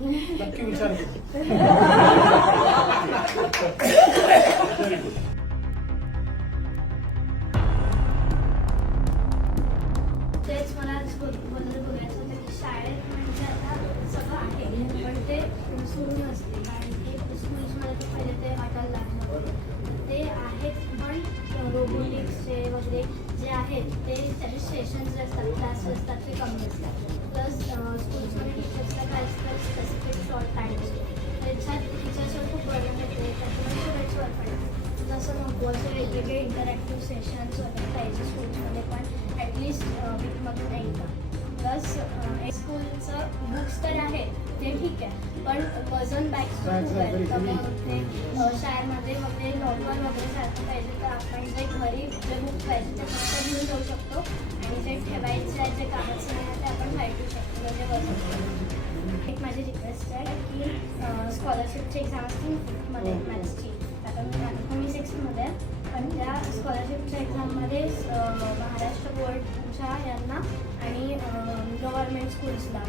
नक्की विचार तेच मला बोलायचं होतं की शाळेत म्हणजे आता सगळं आहे पण ते सुरू नसते कारण की स्कूल्समध्ये तर पहिले ते अटल लागणार ते आहेत पण रोबोटिक्सचे वगैरे जे आहेत ते त्याचे सेशन्स जे असतात क्लासेस असतात ते कमी असतात प्लस स्कूल्समध्ये टीचर्सला काय असतं स्पेसिफिक शॉर्ट टाईम असतो त्याच्यात टीचर्सवर खूप बर्डन येते त्याच्यामध्ये स्टुडंट्सवर पण जसं नको असे वेगवेगळे इंटरॅक्टिव्ह सेशन्स वगैरे पाहिजे स्कूल्समध्ये पण ॲटलिस्ट वीकमधून एकदा प्लस स्कूलचं बुक्स तर आहेत ते ठीक आहे पण वजन बॅग्स खूप आहेत तर मग ते शाळेमध्ये वगैरे नॉर्मल वगैरे सारखं पाहिजे तर आपण जे घरी जे बुक्स पाहिजे ते फक्त घेऊन जाऊ शकतो आणि जे ठेवायचे आहे जे कामाचे नाही ते आपण फायटू शकतो म्हणजे वजन एक माझी रिक्वेस्ट आहे की स्कॉलरशिपची एक्झाम असतील फिफ्थमध्ये मॅथ्सची आता मी सिक्स्थमध्ये आहे पण त्या स्कॉलरशिपच्या एक्झाममध्ये महाराष्ट्र बोर्डच्या यांना आणि गव्हर्मेंट स्कूल्सला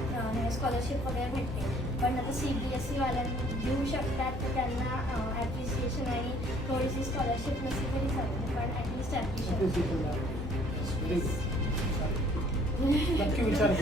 स्कॉलरशिप वगैरे भेटते पण आता CBSE वाल्यांना देऊ शकतात तर त्यांना ॲप्रिसिएशन आणि थोडीशी स्कॉलरशिप नसली तरी चालते पण ॲटलिस्ट ॲप्रिशिएशन नक्की विचार